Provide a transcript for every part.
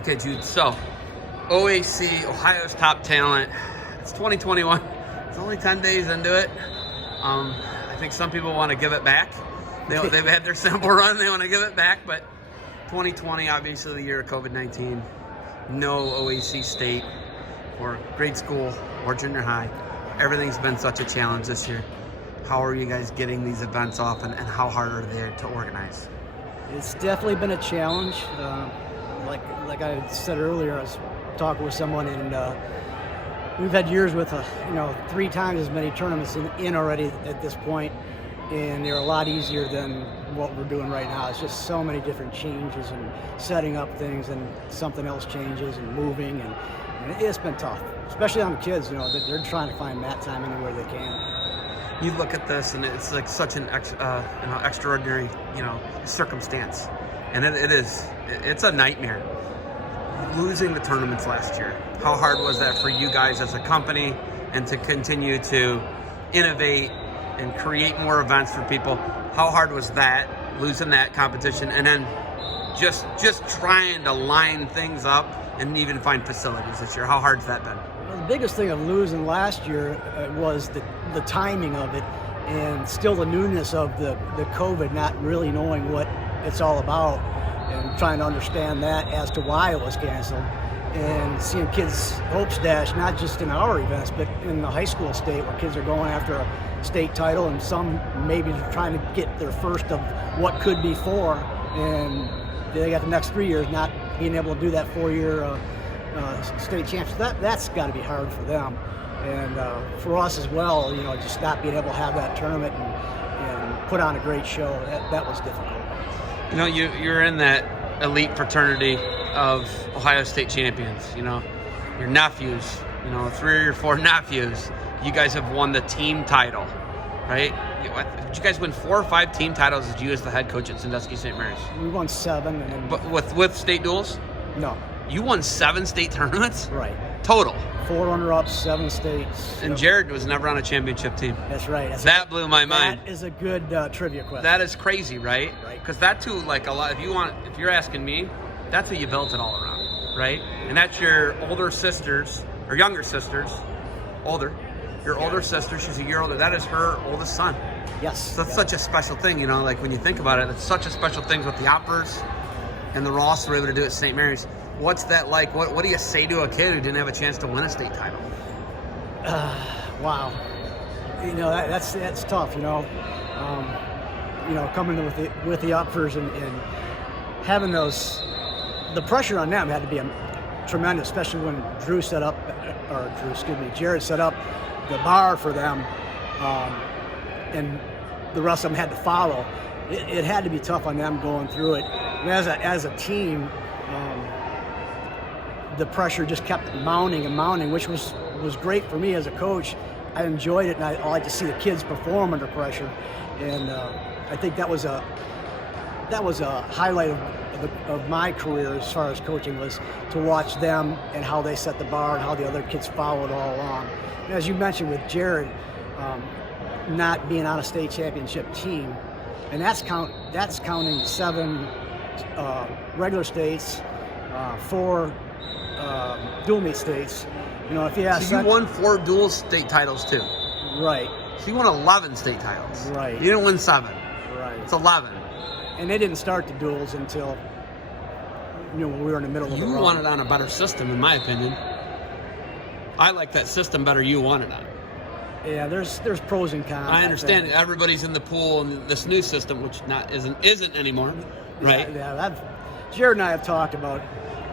Okay, Jude, so OAC, Ohio's Top Talent. It's 2021. It's only 10 days into it. I think some people want to give it back. They've had their sample run. They want to give it back, but 2020, obviously the year of COVID-19. No OAC state or grade school or junior high. Everything's been such a challenge this year. How are you guys getting these events off, and how hard are they to organize? It's definitely been a challenge. Like I said earlier, I was talking with someone, and we've had years with 3 times as many tournaments in already at this point, and they're a lot easier than what we're doing right now. It's just so many different changes and setting up things, and something else changes and moving, and it's been tough, especially on the kids. They're trying to find mat time anywhere they can. You look at this, and it's like such an extraordinary circumstance, and it's a nightmare. Losing the tournaments last year, how hard was that for you guys as a company, and to continue to innovate and create more events for people? How hard was that, losing that competition, and then just trying to line things up and even find facilities this year? How hard's that been? Well, the biggest thing of losing last year was the timing of it, and still the newness of the COVID, not really knowing what it's all about, and trying to understand that as to why it was canceled, and seeing kids' hopes dashed, not just in our events, but in the high school state, where kids are going after a state title, and some maybe trying to get their first of what could be 4, and they got the next 3 years not being able to do that 4-year state championship. That's got to be hard for them, and for us as well. Just not being able to have that tournament and put on a great show. That was difficult. You're in that elite fraternity of Ohio State champions. Your nephews, 3 or 4 nephews. You guys have won the team title, right? Did you guys win 4 or 5 team titles as you as the head coach at Sandusky St. Mary's? We won 7. And then but with state duels? No. You won 7 state tournaments? Right. Total? 4 runner-ups, 7 states. And Jared was never on a championship team. That's right. That blew my mind. That is a good trivia question. That is crazy, right? Right. Because that too, like a lot. If you're asking me, that's who you built it all around, right? And that's your older sisters or younger sisters, older. Your older sister, she's a year older. That is her oldest son. Yes. So that's such a special thing, like when you think about it, it's such a special thing with the Oppers and the Roths were able to do it at St. Mary's. What's that like? What do you say to a kid who didn't have a chance to win a state title? Wow. That's tough. Coming with the uppers and having the pressure on them had to be tremendous, especially when Jared set up the bar for them, and the rest of them had to follow. It had to be tough on them going through it. And as a team, the pressure just kept mounting and mounting, which was great for me as a coach. I enjoyed it, and I like to see the kids perform under pressure. And I think that was a highlight of my career as far as coaching, was to watch them and how they set the bar and how the other kids followed all along. And as you mentioned with Jared, not being on a state championship team, and that's counting 7 regular states, 4 dual meet states. If you ask, so you won 4 dual state titles too. Right. So you won 11 state titles. Right. You didn't win 7. Right. It's 11. And they didn't start the duels until when we were in the middle of the run. You won it on a better system, in my opinion. I like that system better you won it on. Yeah, there's pros and cons. I understand everybody's in the pool and this new system, which isn't anymore, right? Yeah, Jared and I have talked about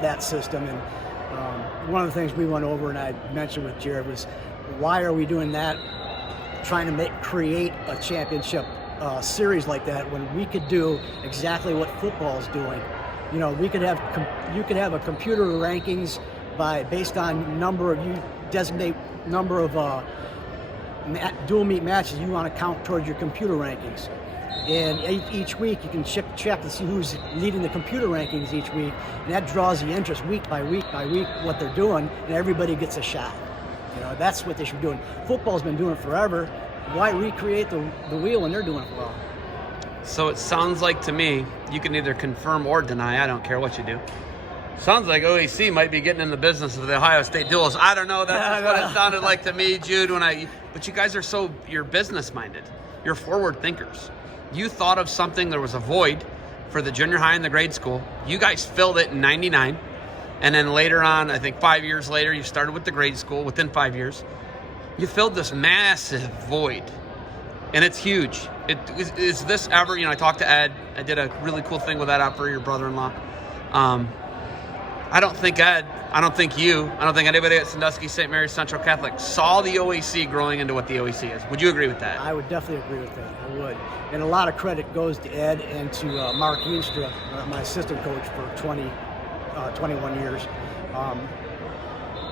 that system, and one of the things we went over and I mentioned with Jared was, why are we doing that, trying to create a championship series like that, when we could do exactly what football's doing? You could have a computer rankings based on designate number of dual meet matches you want to count towards your computer rankings. And each week you can check to see who's leading the computer rankings each week, and that draws the interest week by week by week what they're doing, and everybody gets a shot. That's what they should be doing. Football's been doing it forever. Why recreate the wheel when they're doing it well? So it sounds like to me you can either confirm or deny. I don't care what you do. Sounds like OAC might be getting in the business of the Ohio State duels. I don't know. That's what it sounded like to me, Jude. But you guys are you're business minded. You're forward thinkers. You thought of something. There was a void for the junior high and the grade school. You guys filled it in '99, and then later on, I think 5 years later, you started with the grade school. Within 5 years, you filled this massive void, and it's huge. Is this ever? I talked to Ed. I did a really cool thing with Ed out for your brother-in-law. I don't think Ed, I don't think you, I don't think anybody at Sandusky St. Mary's Central Catholic saw the OAC growing into what the OAC is. Would you agree with that? I would definitely agree with that. I would. And a lot of credit goes to Ed and to Mark Eenstra, my assistant coach for 21 years.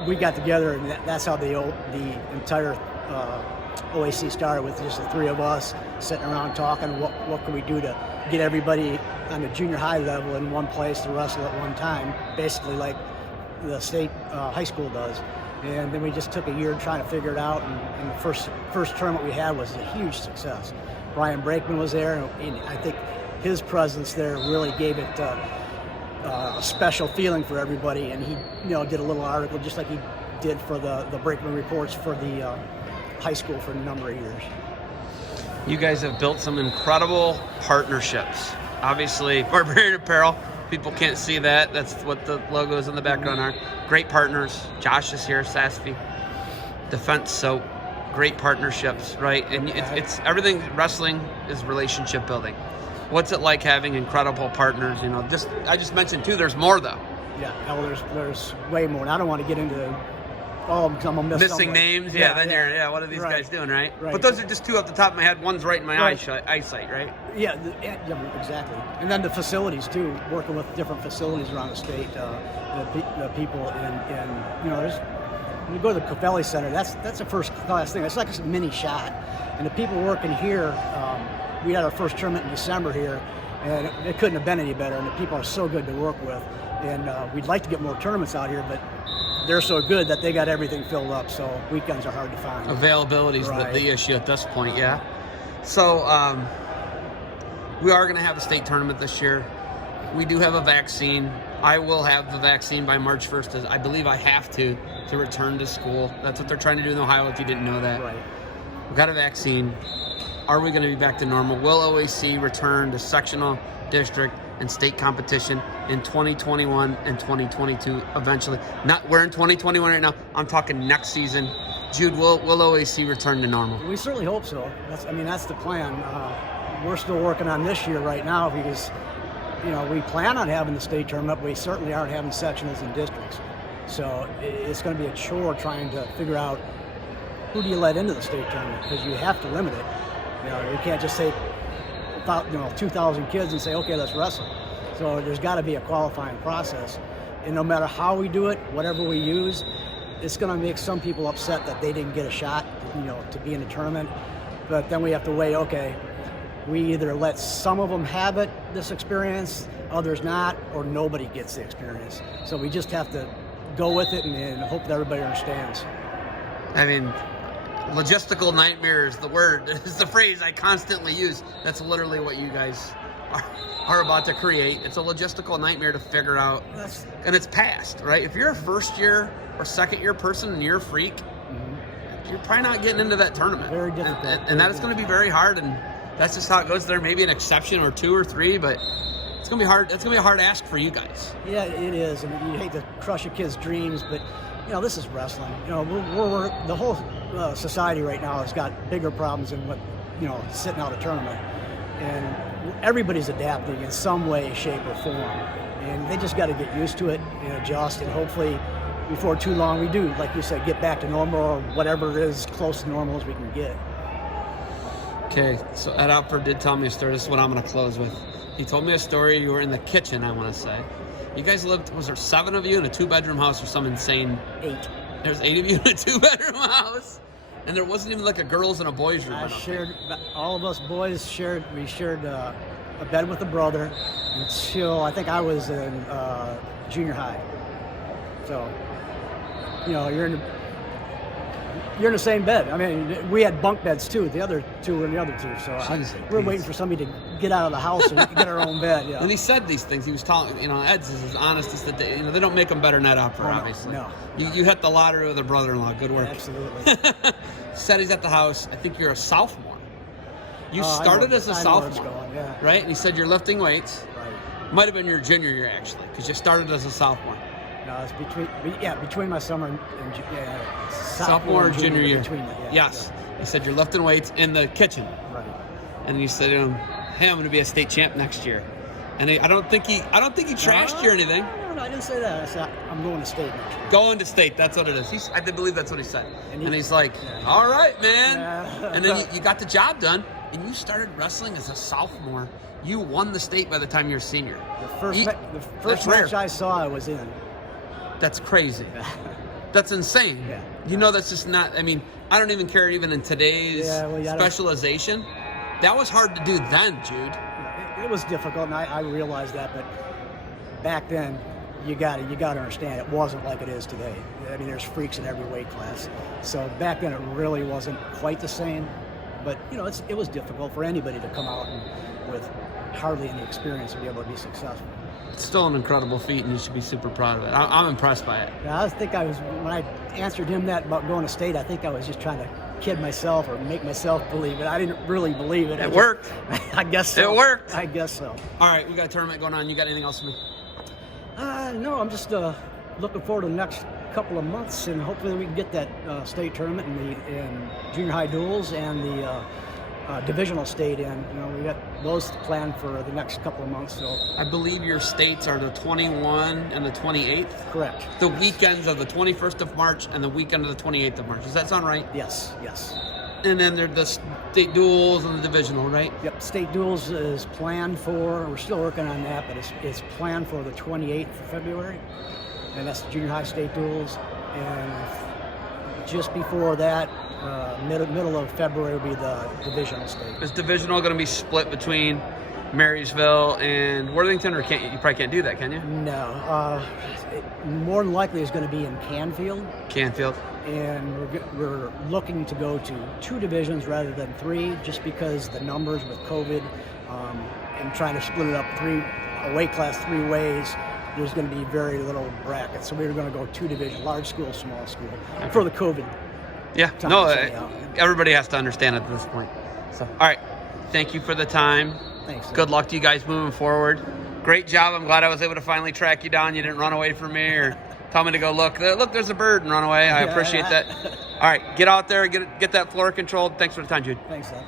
We got together, and that's how the entire OAC started, with just the three of us sitting around talking, what can we do to get everybody on the junior high level in one place to wrestle at one time, basically like the state high school does. And then we just took a year trying to figure it out, and the first tournament we had was a huge success. Brian Brakeman was there, and I think his presence there really gave it a special feeling for everybody, and he did a little article just like he did for the Brakeman reports for the high school for a number of years. You guys have built some incredible partnerships. Obviously, Barbarian Apparel, people can't see that. That's what the logos in the background are. Great partners. Josh is here, Sasfi. Defense Soap. Great partnerships, right? And it's everything. Wrestling is relationship building. What's it like having incredible partners? I just mentioned too, there's more though. Yeah, there's way more. And I don't want to get into missing names. Then what are these guys doing, right? But those are just two off the top of my head. One's right in my eyesight, right? Yeah, exactly. And then the facilities too, working with different facilities around the state, the people, and there's, when you go to the Covelli Center, that's a first class thing. It's like a mini shot, and the people working here. We had our first tournament in December here, and it couldn't have been any better. And the people are so good to work with, and we'd like to get more tournaments out here, but they're so good that they got everything filled up, so weekends are hard to find. Availability is the issue at this point, yeah. So we are going to have a state tournament this year. We do have a vaccine. I will have the vaccine by March 1st. I believe I have to return to school. That's what they're trying to do in Ohio, if you didn't know that. Right. We've got a vaccine. Are we going to be back to normal? Will OAC return to sectional, district, and state competition in 2021 and 2022 eventually? We're in 2021 right now. I'm talking next season. Jude, will OAC return to normal? We certainly hope so. That's the plan. We're still working on this year right now because, we plan on having the state tournament, but we certainly aren't having sectionals and districts. So it's going to be a chore trying to figure out who do you let into the state tournament, because you have to limit it. You can't just take 2,000 kids and say, okay, let's wrestle. So there's got to be a qualifying process. And no matter how we do it, whatever we use, it's going to make some people upset that they didn't get a shot, to be in the tournament. But then we have to weigh, okay, we either let some of them have this experience, others not, or nobody gets the experience. So we just have to go with it and hope that everybody understands. Logistical nightmare is the phrase I constantly use. That's literally what you guys are about to create. It's a logistical nightmare to figure out, and it's past, right? If you're a first year or second year person and you're a freak, you're probably not getting into that tournament. Very difficult. And that is going to be very hard, and that's just how it goes. There may be an exception or two or three, but it's going to be hard. That's going to be a hard ask for you guys. Yeah, it is, and you hate to crush a kid's dreams, but this is wrestling. We're the whole society right now has got bigger problems than what sitting out a tournament, and everybody's adapting in some way, shape, or form, and they just got to get used to it and adjust, and hopefully before too long we do, like you said, get back to normal, or whatever it is close to normal as we can get. Okay, so Ed Alford did tell me a story. This is what I'm going to close with. He told me a story. You were in the kitchen, I want to say. You guys lived, was there 7 of you in a 2-bedroom house or some insane? 8. There's 8 of you in a 2-bedroom house? And there wasn't even like a girls and a boys room. All of us boys shared a bed with a brother until I think I was in junior high. So, you're in you're in the same bed. I mean, we had bunk beds too. The other two were in the other two. So we're waiting for somebody to get out of the house and get our own bed. Yeah. And he said these things. He was telling, Ed's is as honest as the day. They don't make them better than that offer, obviously. No. You hit the lottery with a brother-in-law. Good work. Yeah, absolutely. Said he's at the house. I think you're a sophomore. You started as a sophomore, right? And he said you're lifting weights. Right. Might have been your junior year, actually, because you started as a sophomore. No, it's between my summer and Sophomore and junior year. Yes. He said you're lifting weights in the kitchen. Right. And you said to him, hey, I'm going to be a state champ next year. And I don't think he trashed you or anything. No, I didn't say that. I said I'm going to state next year. Going to state, that's what it is. I believe that's what he said. And he's like, all right, man. Yeah. And then you got the job done, and you started wrestling as a sophomore. You won the state by the time you're a senior. The first match I saw, I was in. That's crazy. That's insane. Yeah. That's just not, I don't even care even in today's specialization. That was hard to do then, Jude. It was difficult, and I realized that, but back then, you got to understand, it wasn't like it is today. I mean, there's freaks in every weight class. So back then, it really wasn't quite the same. But, it was difficult for anybody to come out with hardly any experience and be able to be successful. It's still an incredible feat, and you should be super proud of it. I'm impressed by it. Yeah, when I answered him that about going to state, I think I was just trying to kid myself or make myself believe it. I didn't really believe it. It worked. I guess so. It worked. I guess so. All right, we got a tournament going on. You got anything else for me? No, I'm just looking forward to the next couple of months, and hopefully we can get that state tournament in junior high duels and the divisional state in. We got those planned for the next couple of months. So I believe your states are the 21 and the 28th. Correct. The weekends of the 21st of March and the weekend of the 28th of March. Does that sound right? Yes. And then there's the state duels and the divisional, right? Yep. State duels is planned for. We're still working on that, but it's planned for the 28th of February, and that's the junior high state duels. And just before that, middle of February will be the divisional state. Is divisional going to be split between Marysville and Worthington, or you probably can't do that, can you? No. More than likely is going to be in Canfield. And we're looking to go to 2 divisions rather than 3, just because the numbers with COVID and trying to split it up a weight class 3 ways. There's going to be very little brackets, so we're going to go 2 divisions, large school, small school, for the COVID. Yeah, everybody has to understand at this point. So, all right, thank you for the time. Thanks. Good luck to you guys moving forward. Great job. I'm glad I was able to finally track you down. You didn't run away from me or tell me to go look. Look, there's a bird and run away. I appreciate that. All right, get out there, get that floor controlled. Thanks for the time, Jude. Thanks, Seth.